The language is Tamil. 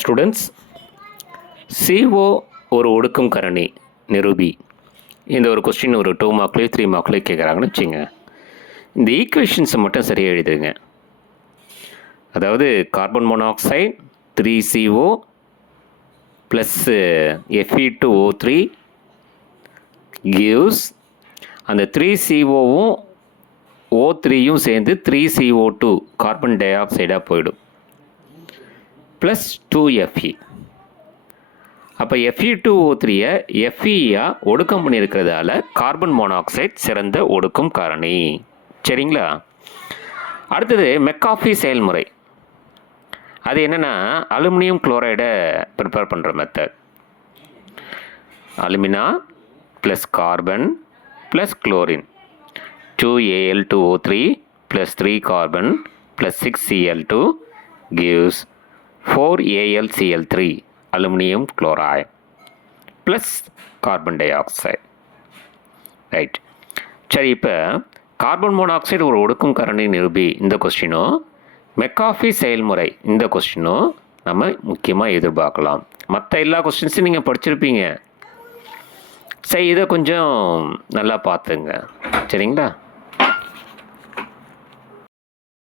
ஸ்டூடெண்ட்ஸ், CO ஒரு ஒடுக்கும் கரணி நிரூபி. இந்த ஒரு கொஸ்டின் ஒரு 2 மார்க்லேயே 3 மார்க்லேயே கேட்குறாங்கன்னு வச்சுங்க. இந்த ஈக்குவேஷன்ஸை மட்டும் சரியாக எழுதுங்க. அதாவது carbon monoxide 3CO plus Fe2O3 gives அந்த 3COவும் O3யும் சேர்ந்து 3CO2 கார்பன் டை ஆக்சைடாக போயிடும் ப்ளஸ் 2Fe. அப்போ Fe2O3யை Feயாக ஒடுக்கம் பண்ணியிருக்கிறதால கார்பன் மோனாக்சைடு சிறந்த ஒடுக்கும் காரணி. சரிங்களா? அடுத்தது மெக்காஃபி செயல்முறை. அது என்னென்னா அலுமினியம் குளோரைடை ப்ரிப்பேர் பண்ணுற method. Alumina plus carbon plus chlorine 2Al2O3 plus 3 carbon plus 6Cl2 gives 4AlCl3 aluminium chloride plus carbon di oxide. Right. சரி, இப்போ கார்பன் மோனாக்சைடு ஒரு ஒடுக்கும் காரணி நிரூபி இந்த கொஸ்டினும், மெக்காஃபி செயல்முறை இந்த கொஸ்டினும் நம்ம முக்கியமாக எதிர்பார்க்கலாம். மற்ற எல்லா கொஸ்டின்ஸும் நீங்கள் படிச்சிருப்பீங்க. சரி, இதை கொஞ்சம் நல்லா பார்த்துங்க. சரிங்களா?